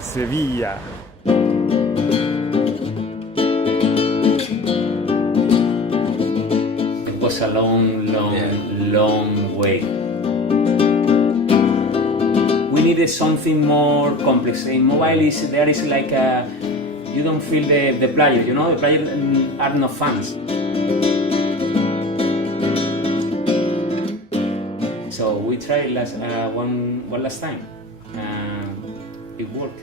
Sevilla. It was a long way. We needed something more complex. In mobile, there is like a, you don't feel the player, you know, the players are not fans. So we tried one last time. It worked.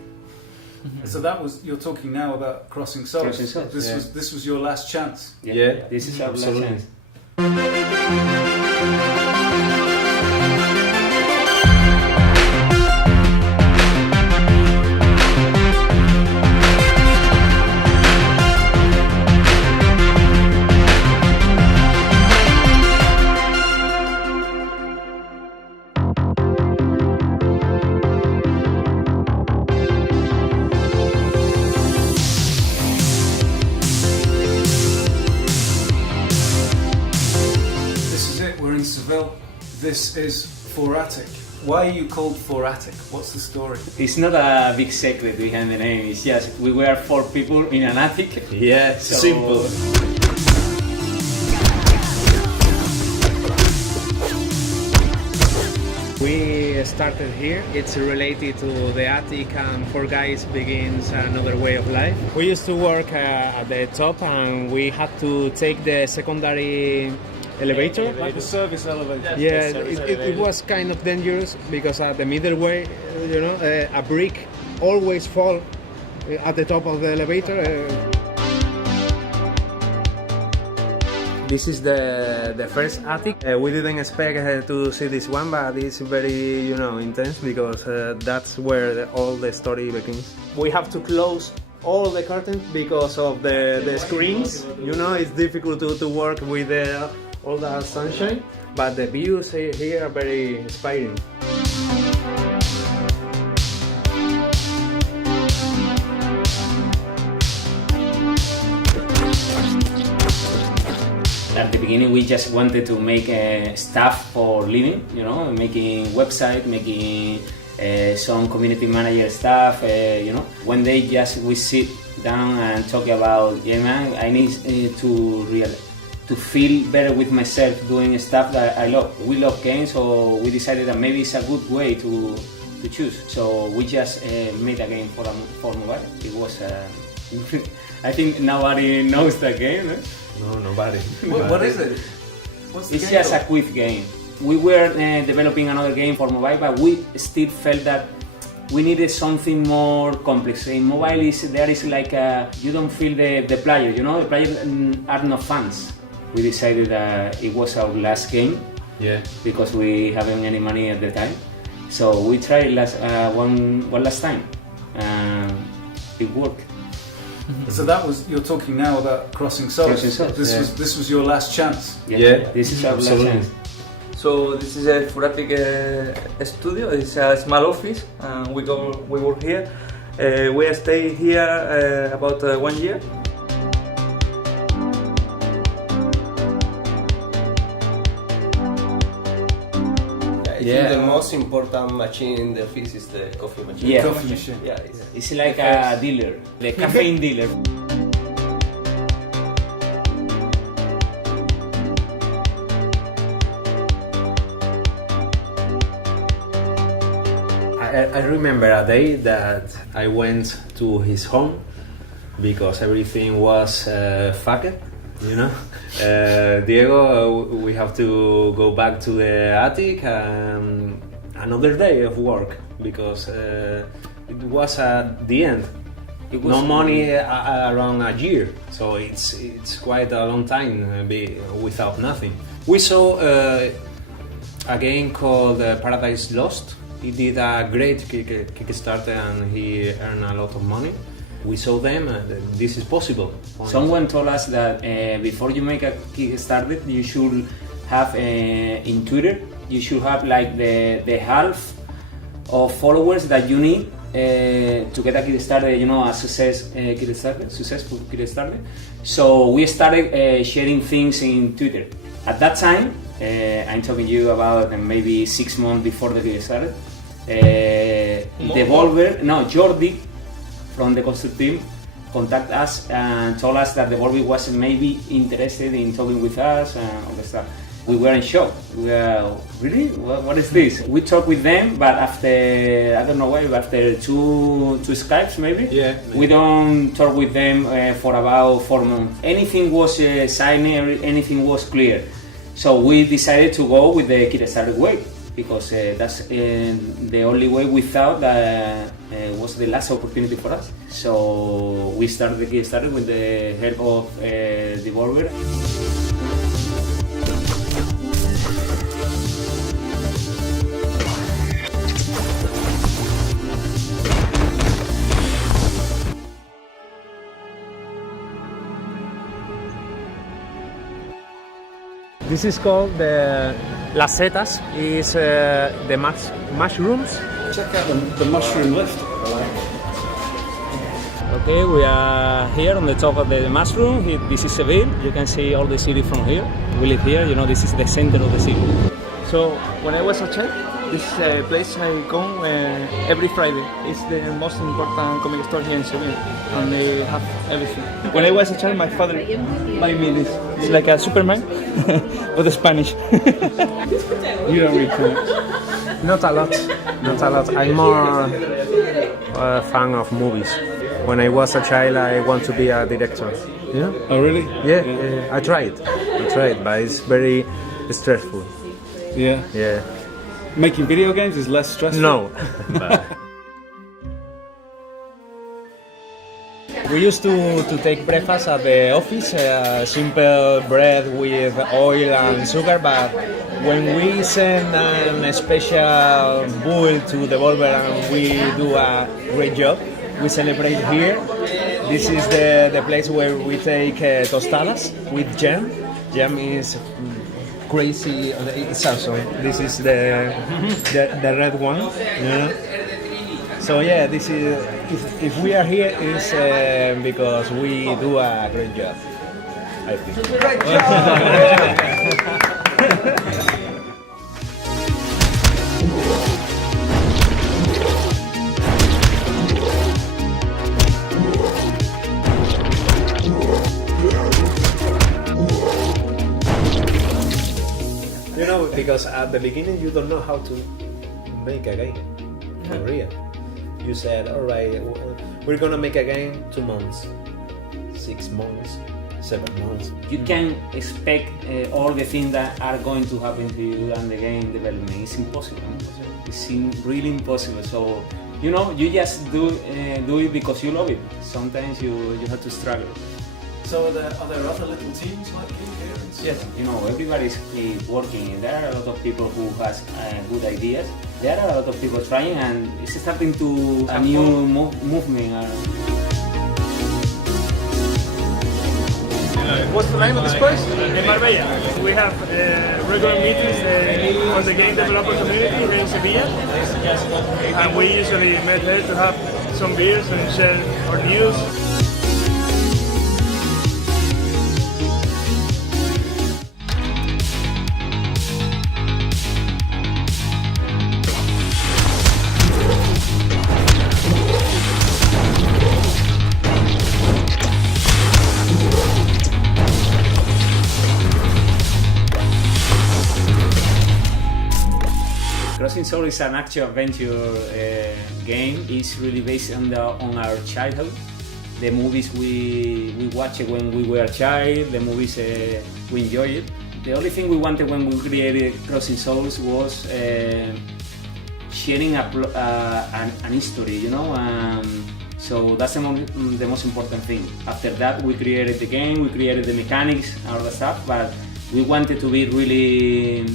So you're talking now about Crossing Souls. This was your last chance. Yeah, this is our last chance. Seville. This is Fourattic. Why are you called Fourattic? What's the story? It's not a big secret behind the name. It's just we were 4 people in an attic. Yeah, so simple. We started here. It's related to the attic, and 4 guys begins another way of life. We used to work at the top, and we had to take the secondary elevator, like the service elevator. Yeah, it was kind of dangerous because at the middle way, you know, a brick always fall at the top of the elevator. This is the first attic. We didn't expect to see this one, but it's very, you know, intense because that's where all the story begins. We have to close all the curtains because of the screens. You know, it's difficult to work with all that sunshine, but the views here are very inspiring. At the beginning, we just wanted to make stuff for living, you know, making website, making some community manager stuff, you know. One day, we sit down and talk about, yeah, man, I need to feel better with myself doing stuff that I love. We love games, so we decided that maybe it's a good way to choose. So we just made a game for mobile. It was, I think nobody knows the game. Eh? No, nobody. What is it? What's the it's game just called? A quiz game. We were developing another game for mobile, but we still felt that we needed something more complex. In mobile, there is like a, you don't feel the player, you know, the players are not fans. We decided that it was our last game, because we haven't any money at the time. So we tried one last time. It worked. So you're talking now about Crossing Souls. This was your last chance. Yeah, this is our last chance. So this is a Fourattic studio. It's a small office, and we work here. We stay here about 1 year. I think the most important machine in the office is the coffee machine. Yeah, coffee machine. Yeah, it's like a dealer, the caffeine dealer. I remember a day that I went to his home because everything was fucked, you know. Diego, we have to go back to the attic, another day of work because it was at the end. No money around a year, so it's quite a long time without nothing. We saw a game called Paradise Lost. He did a great Kickstarter and he earned a lot of money. We saw them, this is possible. Someone told us that before you make a Kickstarter, you should have in Twitter, you should have like the half of followers that you need to get a Kickstarter, you know, a successful Kickstarter. So we started sharing things in Twitter. At that time, I'm talking to you about maybe 6 months before the Kickstarter, Jordi from the construct team contact us and told us that Devolver was maybe interested in talking with us and all that stuff. We were in shock. We were, really? What is this? We talked with them, but after, I don't know why, after two Skypes maybe? Yeah. We don't talk with them for about 4 months. Anything was signed, anything was clear. So we decided to go with the Kickstarter way, because that's the only way we thought that was the last opportunity for us. So we started the Kickstarter with the help of Devolver. This is called the Las Setas, is the mushrooms. Check out the mushroom lift. Okay, we are here on the top of the mushroom. This is Seville. You can see all the city from here. We live here, you know, this is the center of the city. So when I was a child, this place I come every Friday. It's the most important comic store here in Seville, and they have everything. When I was a child, my father bought me this. It's like a Superman, but Spanish. You don't read comics? Not a lot. I'm more a fan of movies. When I was a child, I want to be a director. Yeah? Oh, really? Yeah. I tried, but it's very stressful. Yeah. Yeah. Making video games is less stressful? No. We used to take breakfast at the office, simple bread with oil and sugar, but when we send a special bull to Devolver and we do a great job, we celebrate here. This is the place where we take tostadas with jam. Jam is crazy, it's awesome. This is the red one, you know? So yeah, this is, if we are here, it's because we do a great job, I think. Great job! You know, because at the beginning you don't know how to make a game for real. You said, all right, we're gonna make a game 2 months, 6 months, 7 months. You can expect all the things that are going to happen to you and the game development. It's impossible. It's really impossible. So, you know, you just do it because you love it. Sometimes you have to struggle. So are there other little teams like you here? Yes, you know, everybody's working. There are a lot of people who has good ideas. There are a lot of people trying, and it's starting to a new movement. What's the name of this place? In Marbella. We have regular meetings for the game developer community here in Sevilla, and we usually meet here to have some beers and share our news. Crossing Souls is an action adventure game. It's really based on our childhood. The movies we watched when we were a child, the movies we enjoyed it. The only thing we wanted when we created Crossing Souls was sharing an history, you know. So that's the most important thing. After that, we created the game, we created the mechanics, all the stuff, but we wanted to be really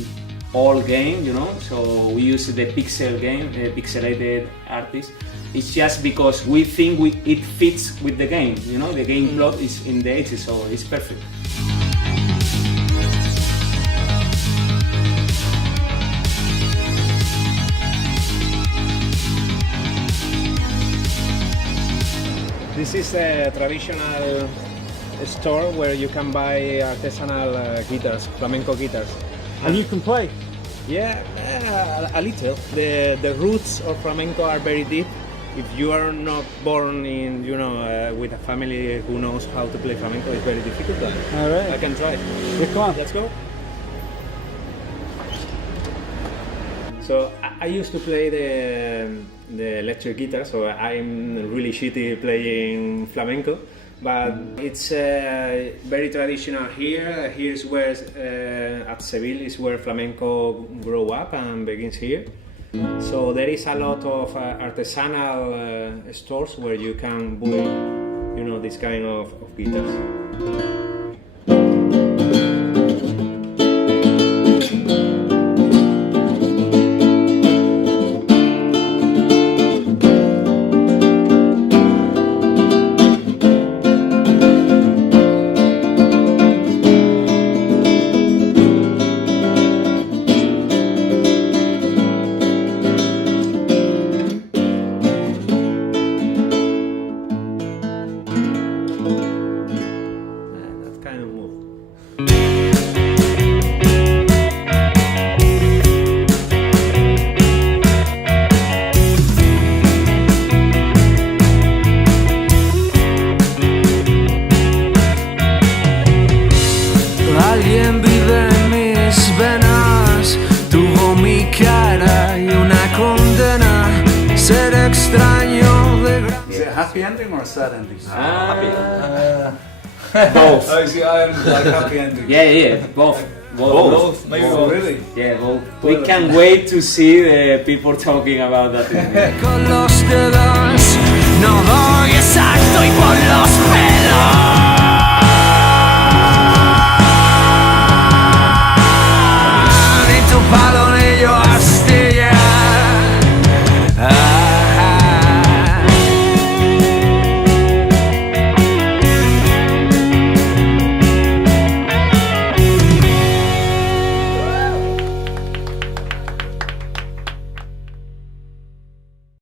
all game, you know, so we use the pixel game, the pixelated artist. It's just because we think it fits with the game, you know, the game plot is in the 80s, so it's perfect. This is a traditional store where you can buy artisanal guitars, flamenco guitars. And you can play? Yeah, a little. The roots of flamenco are very deep. If you are not born in, with a family who knows how to play flamenco, it's very difficult. But All right. I can try. Yeah, come on. Let's go. So I used to play the electric guitar, so I'm really shitty playing flamenco. But it's very traditional here. Here's where, at Seville, is where flamenco grew up and begins here. So there is a lot of artisanal stores where you can buy, this kind of guitars. Alguien vive en mis venas, tuvo mi cara y una condena, ser extraño de gran... Is it a happy ending or a sad ending? Both. Oh, see, I like happy endings. Yeah, both. Maybe both. Really? Yeah, both. We can't wait to see the people talking about that. Con los dedos no doy exacto y por los pelos.